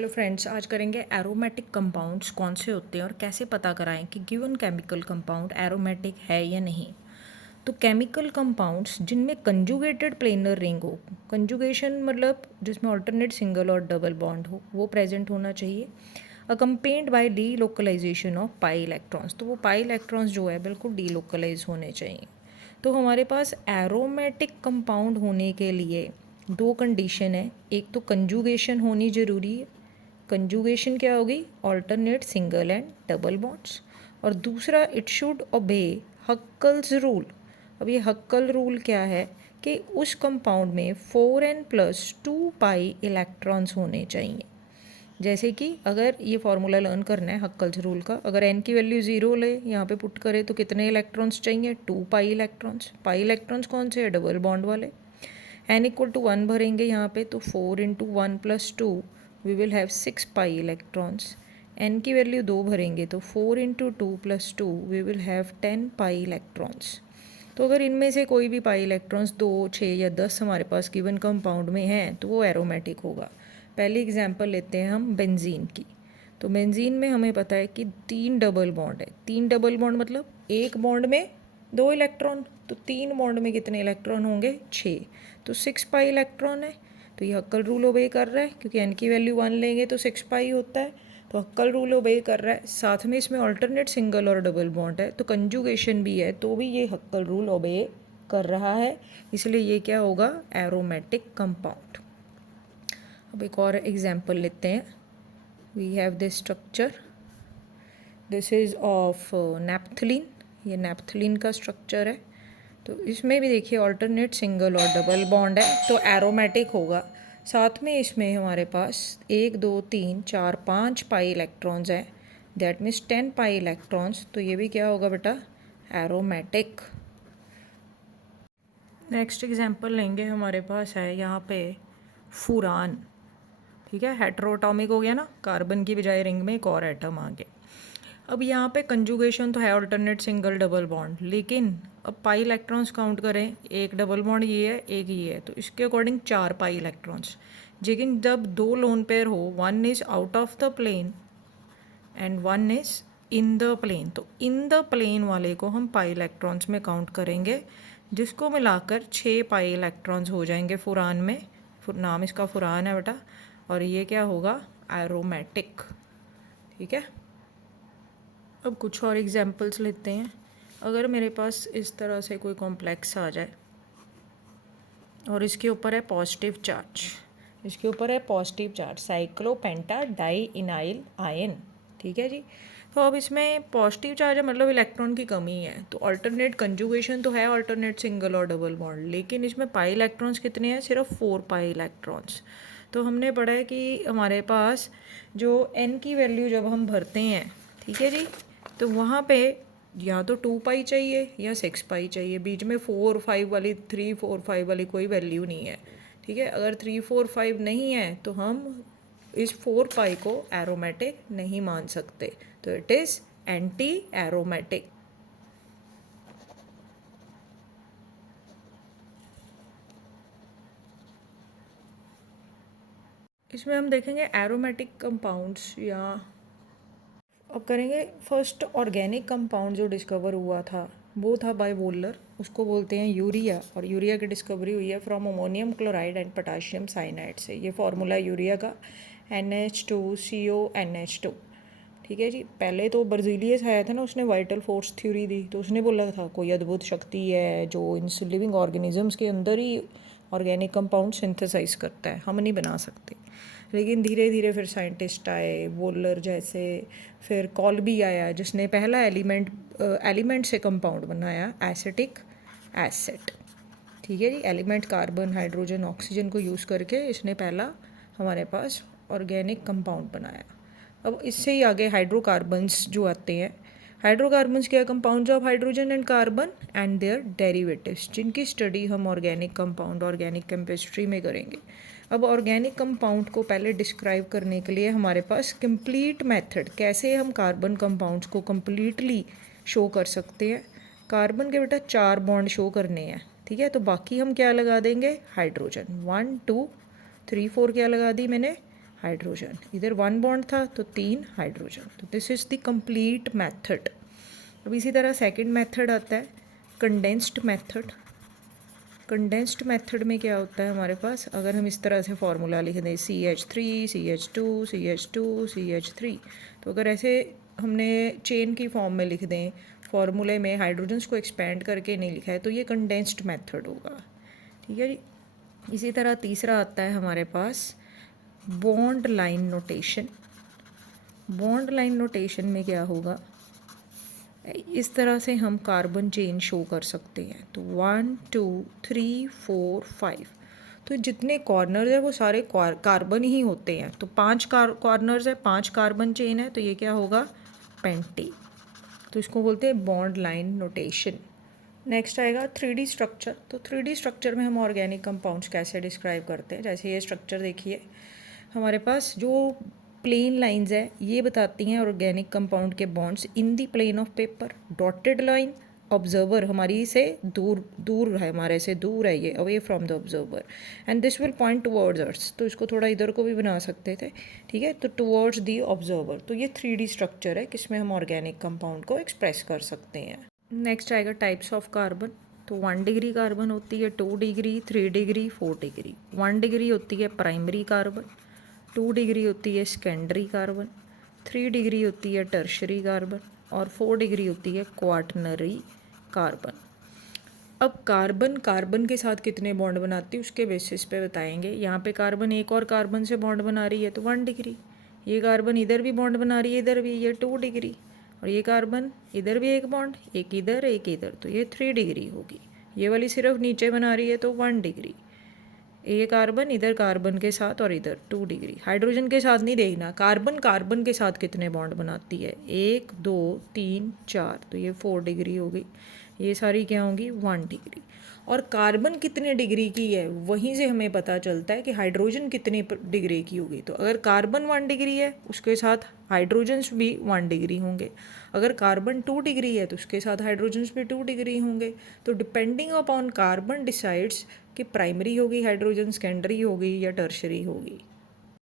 Hello friends, आज करेंगे aromatic compounds कौन से होते हैं और कैसे पता कराएं कि गिवन केमिकल कंपाउंड एरोमेटिक है या नहीं। तो केमिकल कंपाउंड्स जिनमें कंजुगेटेड प्लेनर रिंग हो, कंजुगेशन मतलब जिसमें ऑल्टरनेट सिंगल और डबल बॉन्ड हो, वो प्रेजेंट होना चाहिए। Accompanied by delocalization of pi electrons, तो वो पाई इलेक्ट्रॉन्स जो है बिल्कुल डी लोकलाइज होने चाहिए। तो हमारे पास एरोमेटिक कंपाउंड होने के लिए दो कंडीशन है। एक तो कंजुगेशन होनी ज़रूरी है। कंजुगेशन क्या होगी? Alternate single and double bonds. और दूसरा, इट शुड ओबे हक्कल्स रूल। अब ये हक्कल रूल क्या है कि उस कंपाउंड में 4n+2 पाई इलेक्ट्रॉन्स होने चाहिए। जैसे कि अगर ये फार्मूला लर्न करना है हक्कल्स रूल का, अगर n की वैल्यू 0 ले यहाँ पे पुट करें तो कितने इलेक्ट्रॉन्स चाहिए? 2 पाई इलेक्ट्रॉन्स। पाई इलेक्ट्रॉन्स कौन से है? डबल बॉन्ड वाले। n=1 भरेंगे यहाँ पे तो 4 × 1 + 2 we will have 6 pi electrons. n की वैल्यू 2 भरेंगे तो 4 × 2 + 2 we will have 10 pi electrons. तो अगर इनमें से कोई भी पाई इलेक्ट्रॉन्स 2, 6 या 10 हमारे पास गिवन कंपाउंड में हैं तो वो एरोमेटिक होगा। पहली एग्जांपल लेते हैं हम बेंजीन की। तो बेंजीन में हमें पता है कि 3 डबल बॉन्ड है। 3 डबल बॉन्ड मतलब एक बॉन्ड में 2 इलेक्ट्रॉन, तो 3 बॉन्ड में कितने इलेक्ट्रॉन होंगे? 6। तो 6 पाई इलेक्ट्रॉन है। तो ये हक्कल रूल ओबे कर रहा है क्योंकि n की वैल्यू 1 लेंगे तो 6 पाई होता है, तो हक्कल रूल ओबे कर रहा है। साथ में इसमें ऑल्टरनेट सिंगल और डबल बॉन्ड है, तो कंजुगेशन भी है तो भी ये हक्कल रूल ओबे कर रहा है, इसलिए ये क्या होगा? Aromatic compound. अब एक और एग्जांपल लेते हैं। We have this structure, this is of naphthalene. ये नैप्थलीन का स्ट्रक्चर है। तो इसमें भी देखिए ऑल्टरनेट सिंगल और डबल बॉन्ड है तो एरोमेटिक होगा। साथ में इसमें हमारे पास 1, 2, 3, 4, 5 पाई इलेक्ट्रॉन्स हैं, दैट मीन्स 10 पाई इलेक्ट्रॉन्स। तो ये भी क्या होगा बेटा? एरोमेटिक। नेक्स्ट एग्जांपल लेंगे, हमारे पास है यहाँ पे फुरान। ठीक है, हेट्रोटॉमिक हो गया ना, कार्बन की बजाय रिंग में एक और एटम आ गया। अब यहाँ पे कंजुगेशन तो है ऑल्टरनेट सिंगल डबल बॉन्ड, लेकिन अब पाई इलेक्ट्रॉन्स काउंट करें, एक डबल बॉन्ड ये है, एक ये है, तो इसके अकॉर्डिंग 4 पाई इलेक्ट्रॉन्स। लेकिन जब दो लोन पेयर हो, one is out of the plane and one is in the plane, तो इन द प्लेन वाले को हम पाई इलेक्ट्रॉन्स में काउंट करेंगे, जिसको मिलाकर 6 पाई इलेक्ट्रॉन्स हो जाएंगे फुरान में। नाम इसका फुरान है बेटा, और ये क्या होगा? एरोमेटिक। ठीक है, अब कुछ और एग्जांपल्स लेते हैं। अगर मेरे पास इस तरह से कोई कॉम्प्लेक्स आ जाए और इसके ऊपर है पॉजिटिव चार्ज, इसके ऊपर है positive charge, cyclopentadienyl ion. ठीक है जी। तो अब इसमें पॉजिटिव चार्ज है मतलब इलेक्ट्रॉन की कमी है, तो अल्टरनेट कंजुगेशन तो है ऑल्टरनेट सिंगल और डबल बॉन्ड, लेकिन इसमें पाई इलेक्ट्रॉन्स कितने हैं? सिर्फ 4 पाई इलेक्ट्रॉन्स। तो हमने पढ़ा है कि हमारे पास जो n की वैल्यू जब हम भरते हैं, ठीक है जी, तो वहाँ पे या तो 2 पाई चाहिए या 6 पाई चाहिए, बीच में 4, 5 वाली, 3, 4, 5 वाली कोई वैल्यू नहीं है। ठीक है, अगर 3, 4, 5 नहीं है तो हम इस 4 पाई को एरोमेटिक नहीं मान सकते, तो इट इज़ एंटी एरोमेटिक। इसमें हम देखेंगे एरोमेटिक कंपाउंड्स, या अब करेंगे फर्स्ट ऑर्गेनिक कंपाउंड जो डिस्कवर हुआ था वो था बाय वोल्लर, उसको बोलते हैं यूरिया। और यूरिया की डिस्कवरी हुई है from ammonium chloride and potassium cyanide से। ये फार्मूला यूरिया का NH2CONH2। ठीक है जी। पहले तो बर्जीलियस आया था ना, उसने वाइटल फोर्स थ्योरी दी, तो उसने बोला था कोई अद्भुत शक्ति है जो इन लिविंग ऑर्गेनिजम्स के अंदर ही ऑर्गेनिक कंपाउंड सिंथेसाइज करता है, हम नहीं बना सकते। लेकिन धीरे धीरे फिर साइंटिस्ट आए, वोलर जैसे, फिर कॉल्बी आया जिसने पहला एलिमेंट से कंपाउंड बनाया, एसिटिक एसिड। ठीक है जी, एलिमेंट कार्बन, हाइड्रोजन, ऑक्सीजन को यूज़ करके इसने पहला हमारे पास ऑर्गेनिक कंपाउंड बनाया। अब इससे ही आगे हाइड्रोकार्बन्स जो आते हैं। हाइड्रोकार्बन्स क्या? Compounds of hydrogen and carbon and their derivatives, जिनकी स्टडी हम ऑर्गेनिक कंपाउंड, ऑर्गेनिक केमिस्ट्री में करेंगे। अब ऑर्गेनिक कंपाउंड को पहले डिस्क्राइब करने के लिए हमारे पास कंप्लीट मेथड, कैसे हम कार्बन कंपाउंड्स को कंप्लीटली शो कर सकते हैं। कार्बन के बेटा 4 बॉन्ड शो करने हैं, ठीक है, तो बाकी हम क्या लगा देंगे? हाइड्रोजन। 1, 2, 3, 4 क्या लगा दी मैंने? हाइड्रोजन, इधर 1 बॉन्ड था तो 3 हाइड्रोजन। तो this is the complete method. अब इसी तरह सेकंड मेथड आता है कंडेंस्ड मेथड। कंडेंस्ड मेथड में क्या होता है हमारे पास, अगर हम इस तरह से फार्मूला लिख दें CH3 CH2 CH2 CH3, तो अगर ऐसे हमने चेन की फॉर्म में लिख दें, फार्मूले में हाइड्रोजन्स को एक्सपेंड करके नहीं लिखा है, तो ये कंडेंस्ड मेथड होगा। ठीक है जी। इसी तरह तीसरा आता है हमारे पास bond line notation. Bond line notation में क्या होगा, इस तरह से हम कार्बन चेन शो कर सकते हैं। तो 1 2 3 4 5, तो जितने कॉर्नर्स है वो सारे कार्बन ही होते हैं। तो 5 कॉर्नर्स है, 5 कार्बन चेन है, तो ये क्या होगा, पेंटी। तो इसको बोलते हैं बॉन्ड लाइन नोटेशन। नेक्स्ट आएगा 3D स्ट्रक्चर। तो 3D स्ट्रक्चर में हम ऑर्गेनिक कंपाउंड्स कैसे डिस्क्राइब करते हैं, जैसे ये स्ट्रक्चर देखिए, हमारे पास जो प्लेन लाइंस है ये बताती हैं ऑर्गेनिक कंपाउंड के bonds in the plane of paper. Dotted line observer हमारी से दूर दूर है, हमारे से दूर है ये, away from the observer, and this will point towards अर्थ। तो इसको थोड़ा इधर को भी बना सकते थे, ठीक है, तो टुवर्ड्स दी ऑब्जर्वर। तो ये 3D स्ट्रक्चर है किसमें हम ऑर्गेनिक कंपाउंड को एक्सप्रेस कर सकते हैं। नेक्स्ट आएगा टाइप्स ऑफ कार्बन। तो 1 डिग्री कार्बन होती है, 2 डिग्री, 3 डिग्री, 4 डिग्री। 1 डिग्री होती है प्राइमरी कार्बन, 2 डिग्री होती है सेकेंडरी कार्बन, 3 डिग्री होती है टर्शरी कार्बन, और 4 डिग्री होती है क्वाटरनरी कार्बन। अब कार्बन कार्बन के साथ कितने बॉन्ड बनाती है उसके बेसिस पे बताएंगे। यहाँ पे कार्बन एक और कार्बन से बॉन्ड बना रही है तो 1 डिग्री, ये कार्बन इधर भी बॉन्ड बना रही है, इधर भी, ये 2 डिग्री, और ये कार्बन इधर भी एक बॉन्ड, एक इधर, तो ये 3 डिग्री होगी। ये वाली सिर्फ नीचे बना रही है तो 1 डिग्री। ये कार्बन इधर कार्बन के साथ और इधर 2 डिग्री। हाइड्रोजन के साथ नहीं देखना, कार्बन कार्बन के साथ कितने बॉन्ड बनाती है, 1 2 3 4, तो ये 4 डिग्री हो गई। ये सारी क्या होंगी, 1 डिग्री। और कार्बन कितने डिग्री की है वहीं से हमें पता चलता है कि हाइड्रोजन कितने डिग्री की होगी। तो अगर कार्बन 1 डिग्री है उसके साथ हाइड्रोजन्स भी 1 डिग्री होंगे। अगर कार्बन 2 डिग्री है तो उसके साथ हाइड्रोजन्स भी 2 डिग्री होंगे। तो डिपेंडिंग अपॉन कार्बन डिसाइड्स कि प्राइमरी होगी हाइड्रोजन, सेकेंडरी होगी या टर्शरी होगी।